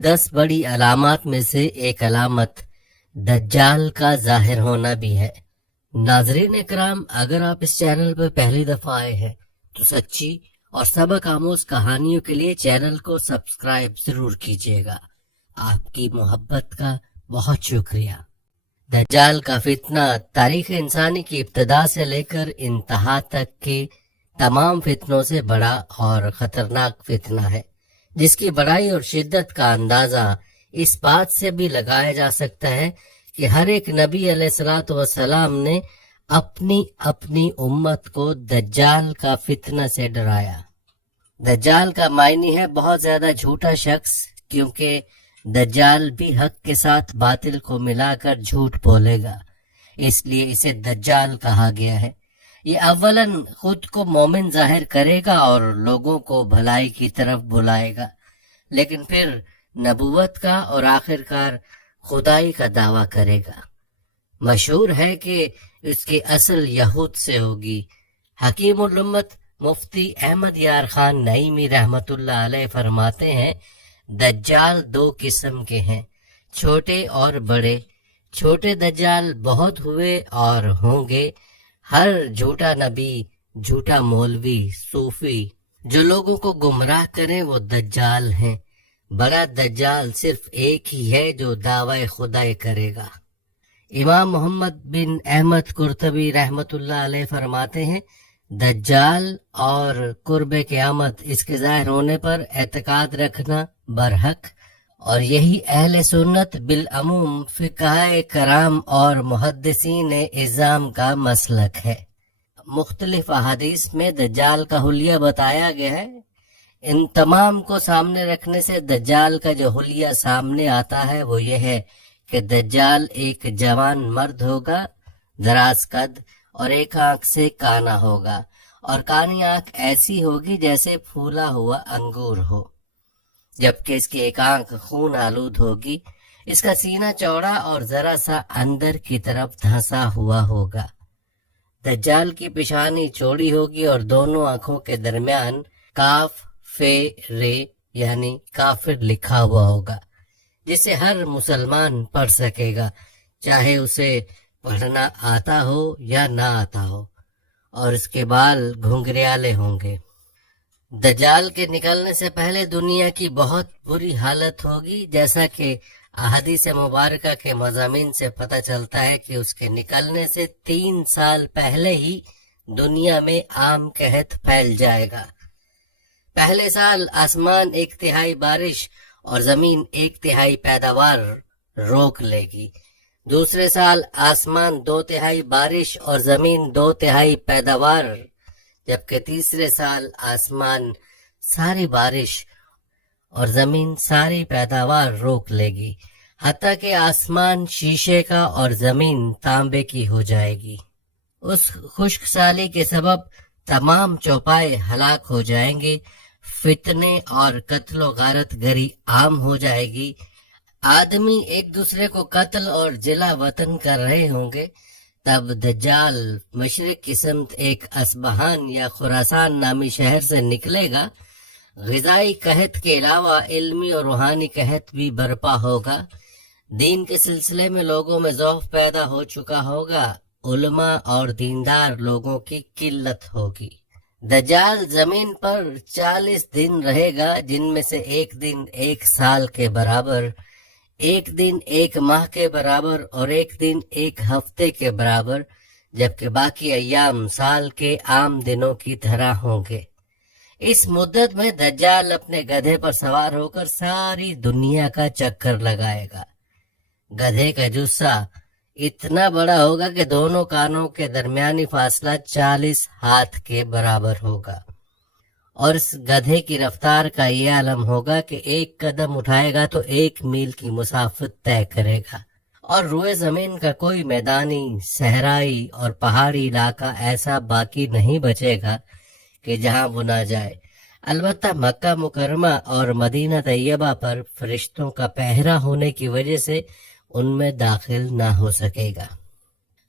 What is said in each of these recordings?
10 بڑی علامات میں سے ایک علامت دجال کا ظاہر ہونا بھی ہے۔ ناظرین اکرام، اگر آپ اس چینل پر پہلی دفعہ آئے ہیں تو سچی اور سبق آموز کہانیوں کے لیے چینل کو سبسکرائب ضرور کیجیے گا۔ آپ کی محبت کا بہت شکریہ۔ دجال کا فتنہ تاریخ انسانی کی ابتدا سے لے کر انتہا تک کے تمام فتنوں سے بڑا اور خطرناک فتنہ ہے، جس کی بڑائی اور شدت کا اندازہ اس بات سے بھی لگایا جا سکتا ہے کہ ہر ایک نبی علیہ الصلوۃ والسلام نے اپنی اپنی امت کو دجال کا فتنہ سے ڈرایا۔ دجال کا معنی ہے بہت زیادہ جھوٹا شخص، کیونکہ دجال بھی حق کے ساتھ باطل کو ملا کر جھوٹ بولے گا، اس لیے اسے دجال کہا گیا ہے۔ یہ اولاً خود کو مومن ظاہر کرے گا اور لوگوں کو بھلائی کی طرف بلائے گا، لیکن پھر نبوت کا اور آخرکار خدائی کا دعویٰ کرے گا۔ مشہور ہے کہ اس کی اصل یہود سے ہوگی۔ حکیم الامت مفتی احمد یار خان نعیمی رحمت اللہ علیہ فرماتے ہیں، دجال 2 قسم کے ہیں، چھوٹے اور بڑے۔ چھوٹے دجال بہت ہوئے اور ہوں گے، ہر جھوٹا نبی، جھوٹا مولوی، صوفی جو لوگوں کو گمراہ کریں وہ دجال ہیں۔ بڑا دجال صرف ایک ہی ہے جو دعوی خدائی کرے گا۔ امام محمد بن احمد قرطبی رحمت اللہ علیہ فرماتے ہیں، دجال اور قرب قیامت اس کے ظاہر ہونے پر اعتقاد رکھنا برحق، اور یہی اہل سنت بالعموم فقہائے کرام اور محدثین اعظام کا مسلک ہے۔ مختلف احادیث میں دجال کا حلیہ بتایا گیا ہے۔ ان تمام کو سامنے رکھنے سے دجال کا جو حلیہ سامنے آتا ہے وہ یہ ہے کہ دجال ایک جوان مرد ہوگا، دراز قد اور ایک آنکھ سے کانا ہوگا، اور کانی آنکھ ایسی ہوگی جیسے پھولا ہوا انگور ہو، جبکہ اس کی ایک آنکھ خون آلود ہوگی۔ اس کا سینہ چوڑا اور ذرا سا اندر کی طرف دھنسا ہوا ہوگا۔ دجال کی پیشانی چوڑی ہوگی اور دونوں آنکھوں کے درمیان کاف فے رے یعنی کافر لکھا ہوا ہوگا، جسے ہر مسلمان پڑھ سکے گا، چاہے اسے پڑھنا آتا ہو یا نہ آتا ہو، اور اس کے بال گھنگریالے ہوں گے۔ دجال کے نکلنے سے پہلے دنیا کی بہت بری حالت ہوگی، جیسا کہ احادیث مبارکہ کے مضامین سے پتہ چلتا ہے کہ اس کے نکلنے سے 3 سال پہلے ہی دنیا میں عام قحط پھیل جائے گا۔ پہلے سال آسمان 1/3 بارش اور زمین 1/3 پیداوار روک لے گی۔ دوسرے سال آسمان 2/3 بارش اور زمین 2/3 پیداوار، جبکہ تیسرے سال آسمان ساری بارش اور زمین ساری پیداوار روک لے گی، حتیٰ کہ آسمان شیشے کا اور زمین تانبے کی ہو جائے گی۔ اس خشک سالی کے سبب تمام چوپائے ہلاک ہو جائیں گے، فتنے اور قتل و غارت گری عام ہو جائے گی، آدمی ایک دوسرے کو قتل اور جلا وطن کر رہے ہوں گے۔ تب دجال مشرق کی سمت ایک اصبہان یا خراسان نامی شہر سے نکلے گا۔ غذائی قحط کے علاوہ علمی اور روحانی قحط بھی برپا ہوگا۔ دین کے سلسلے میں لوگوں میں ضعف پیدا ہو چکا ہوگا، علماء اور دیندار لوگوں کی قلت ہوگی۔ دجال زمین پر 40 دن رہے گا، جن میں سے ایک دن 1 سال کے برابر، ایک دن 1 ماہ کے برابر اور ایک دن 1 ہفتے کے برابر، جبکہ باقی ایام سال کے عام دنوں کی طرح ہوں گے۔ اس مدت میں دجال اپنے گدھے پر سوار ہو کر ساری دنیا کا چکر لگائے گا۔ گدھے کا جثہ اتنا بڑا ہوگا کہ دونوں کانوں کے درمیانی فاصلہ 40 ہاتھ کے برابر ہوگا، اور اس گدھے کی رفتار کا یہ عالم ہوگا کہ 1 قدم اٹھائے گا تو 1 میل کی مسافت طے کرے گا، اور روئے زمین کا کوئی میدانی، صحرائی اور پہاڑی علاقہ ایسا باقی نہیں بچے گا کہ جہاں وہ نہ جائے۔ البتہ مکہ مکرمہ اور مدینہ طیبہ پر فرشتوں کا پہرا ہونے کی وجہ سے ان میں داخل نہ ہو سکے گا،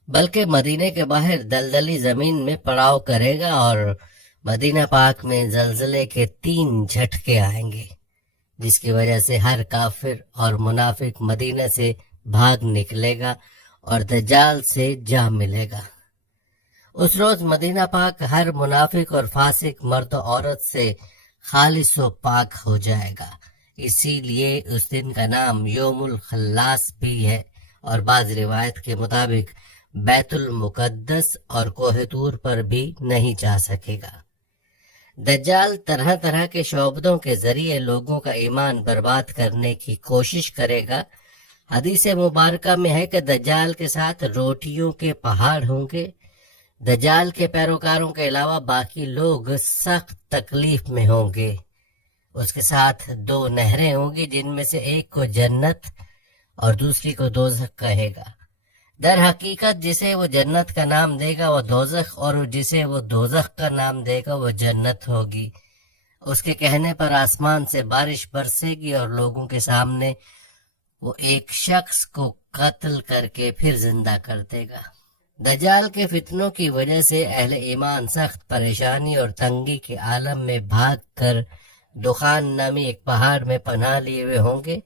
بلکہ مدینے کے باہر دلدلی زمین میں پڑاؤ کرے گا، اور مدینہ پاک میں زلزلے کے 3 جھٹکے آئیں گے۔ جس کی وجہ سے ہر کافر اور منافق مدینہ سے بھاگ نکلے گا اور دجال سے جا ملے گا۔ اس روز مدینہ پاک ہر منافق اور فاسق مرد و عورت سے خالص و پاک ہو جائے گا، اسی لیے اس دن کا نام یوم الخلاص بھی ہے، اور بعض روایت کے مطابق بیت المقدس اور کوہ طور پر بھی نہیں جا سکے گا۔ دجال طرح طرح کے شعبدوں کے ذریعے لوگوں کا ایمان برباد کرنے کی کوشش کرے گا۔ حدیث مبارکہ میں ہے کہ دجال کے ساتھ روٹیوں کے پہاڑ ہوں گے۔ دجال کے پیروکاروں کے علاوہ باقی لوگ سخت تکلیف میں ہوں گے۔ اس کے ساتھ 2 نہریں ہوں گی، جن میں سے ایک کو جنت اور دوسری کو دوزخ کہے گا۔ در حقیقت جسے وہ جنت کا نام دے گا وہ دوزخ، اور جسے وہ دوزخ کا نام دے گا وہ جنت ہوگی۔ اس کے کہنے پر آسمان سے بارش برسے گی اور لوگوں کے سامنے وہ ایک شخص کو قتل کر کے پھر زندہ کر دے گا۔ دجال کے فتنوں کی وجہ سے اہل ایمان سخت پریشانی اور تنگی کے عالم میں بھاگ کر دخان نامی ایک پہاڑ میں پناہ لیے ہوئے ہوں گے،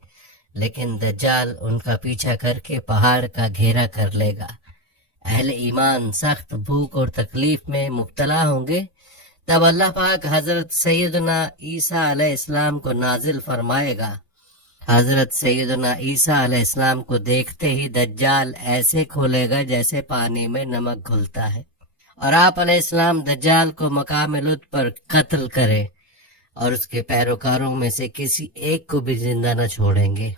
لیکن دجال ان کا پیچھا کر کے پہاڑ کا گھیرا کر لے گا۔ اہل ایمان سخت بھوک اور تکلیف میں مبتلا ہوں گے۔ تب اللہ پاک حضرت سیدنا عیسیٰ علیہ السلام کو نازل فرمائے گا۔ حضرت سیدنا عیسیٰ علیہ السلام کو دیکھتے ہی دجال ایسے کھولے گا جیسے پانی میں نمک گھلتا ہے، اور آپ علیہ السلام دجال کو مقام لطف پر قتل کرے اور اس کے پیروکاروں میں سے کسی ایک کو بھی زندہ نہ چھوڑیں گے۔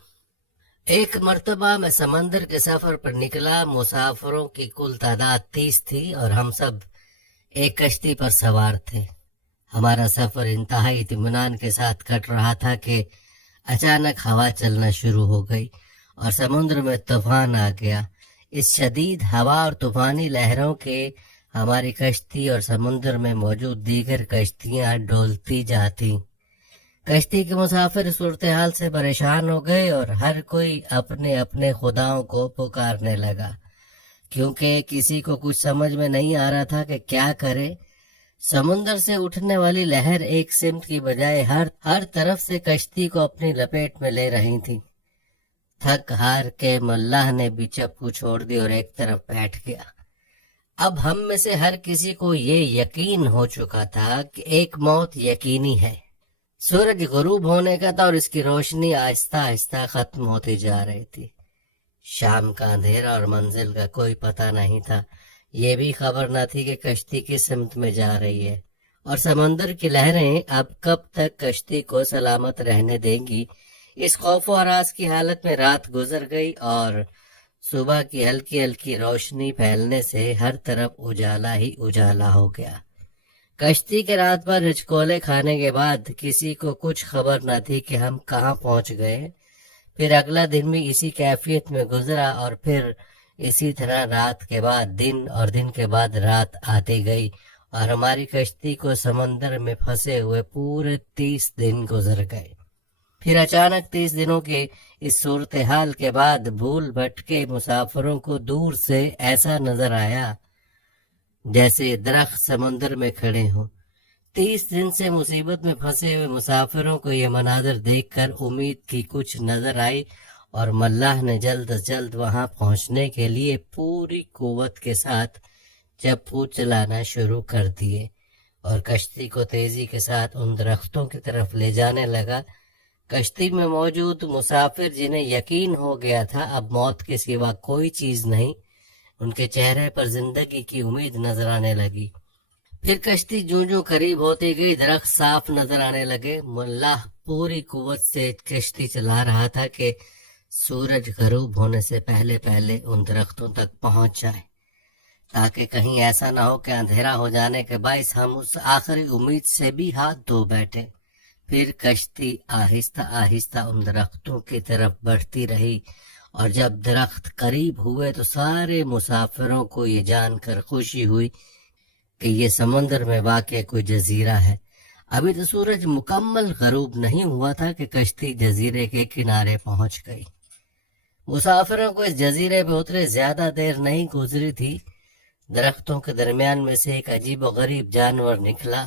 ایک مرتبہ میں سمندر کے سفر پر نکلا۔ مسافروں کی کل تعداد 30 تھی اور ہم سب ایک کشتی پر سوار تھے۔ ہمارا سفر انتہائی اطمینان کے ساتھ کٹ رہا تھا کہ اچانک ہوا چلنا شروع ہو گئی اور سمندر میں طوفان آ گیا۔ اس شدید ہوا اور طوفانی لہروں کے ہماری کشتی اور سمندر میں موجود دیگر کشتیاں ڈولتی جاتی۔ کشتی کے مسافر صورتحال سے پریشان ہو گئے اور ہر کوئی اپنے اپنے خداؤں کو پکارنے لگا، کیونکہ کسی کو کچھ سمجھ میں نہیں آ رہا تھا کہ کیا کرے۔ سمندر سے اٹھنے والی لہر ایک سمت کی بجائے ہر طرف سے کشتی کو اپنی لپیٹ میں لے رہی تھی۔ تھک ہار کے ملاح نے بھی چپو چھوڑ دی اور ایک طرف بیٹھ گیا۔ اب ہم میں سے ہر کسی کو یہ یقین ہو چکا تھا کہ ایک موت یقینی ہے۔ سورج غروب ہونے کا تھا اور اس کی روشنی آہستہ آہستہ ختم ہوتی جا رہی تھی۔ شام کا اندھیرا اور منزل کا کوئی پتہ نہیں تھا۔ یہ بھی خبر نہ تھی کہ کشتی کس سمت میں جا رہی ہے اور سمندر کی لہریں اب کب تک کشتی کو سلامت رہنے دیں گی۔ اس خوف و ہراس کی حالت میں رات گزر گئی اور صبح کی ہلکی ہلکی روشنی پھیلنے سے ہر طرف اجالا ہی اجالا ہو گیا۔ کشتی کے رات بھر ہچکولے کھانے کے بعد کسی کو کچھ خبر نہ تھی کہ ہم کہاں پہنچ گئے۔ پھر اگلا دن بھی اسی کیفیت میں گزرا اور پھر اسی طرح رات کے بعد دن اور دن کے بعد رات آتی گئی اور ہماری کشتی کو سمندر میں پھنسے ہوئے پورے 30 دن گزر گئے۔ پھر اچانک 30 دنوں کے اس صورتحال کے بعد بھول بھٹکے مسافروں کو دور سے ایسا نظر آیا جیسے درخت سمندر میں کھڑے ہوں۔ 30 دن سے مصیبت میں پھنسے ہوئے مسافروں کو یہ مناظر دیکھ کر امید کی کچھ نظر آئی اور ملاح نے جلد از جلد وہاں پہنچنے کے لیے پوری قوت کے ساتھ چپو چلانا شروع کر دیے اور کشتی کو تیزی کے ساتھ ان درختوں کی طرف لے جانے لگا۔ کشتی میں موجود مسافر جنہیں یقین ہو گیا تھا اب موت کے سوا کوئی چیز نہیں، ان کے چہرے پر زندگی کی امید نظر آنے لگی۔ پھر کشتی جوں قریب ہوتی گئی درخت صاف نظر آنے لگے۔ ملاح پوری قوت سے کشتی چلا رہا تھا کہ سورج غروب ہونے سے پہلے پہلے ان درختوں تک پہنچ جائے، تاکہ کہیں ایسا نہ ہو کہ اندھیرا ہو جانے کے باعث ہم اس آخری امید سے بھی ہاتھ دھو بیٹھے۔ پھر کشتی آہستہ آہستہ ان درختوں کی طرف بڑھتی رہی اور جب درخت قریب ہوئے تو سارے مسافروں کو یہ جان کر خوشی ہوئی کہ یہ سمندر میں واقع کوئی جزیرہ ہے۔ ابھی تو سورج مکمل غروب نہیں ہوا تھا کہ کشتی جزیرے کے کنارے پہنچ گئی۔ مسافروں کو اس جزیرے پہ اترے زیادہ دیر نہیں گزری تھی، درختوں کے درمیان میں سے ایک عجیب و غریب جانور نکلا۔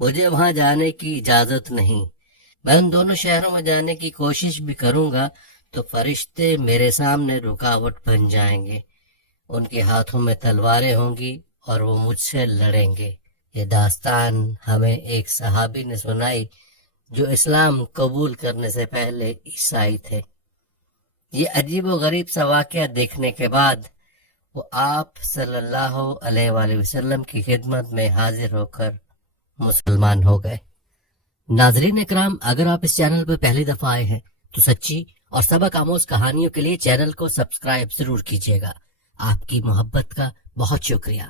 مجھے وہاں جانے کی اجازت نہیں. میں ان دونوں شہروں میں جانے کی کوشش بھی کروں گا تو فرشتے میرے سامنے رکاوٹ بن جائیں گے. ان کے ہاتھوں میں تلواریں ہوں گی اور وہ مجھ سے لڑیں گے. یہ داستان ہمیں ایک صحابی نے سنائی جو اسلام قبول کرنے سے پہلے عیسائی تھے. یہ عجیب و غریب سا واقعہ دیکھنے کے بعد وہ آپ صلی اللہ علیہ وآلہ وسلم کی خدمت میں حاضر ہو کر مسلمان ہو گئے. ناظرین اکرام، اگر آپ اس چینل پہ پہلی دفعہ آئے ہیں تو سچی اور سبق آموز کہانیوں کے لیے چینل کو سبسکرائب ضرور کیجیے گا. آپ کی محبت کا بہت شکریہ.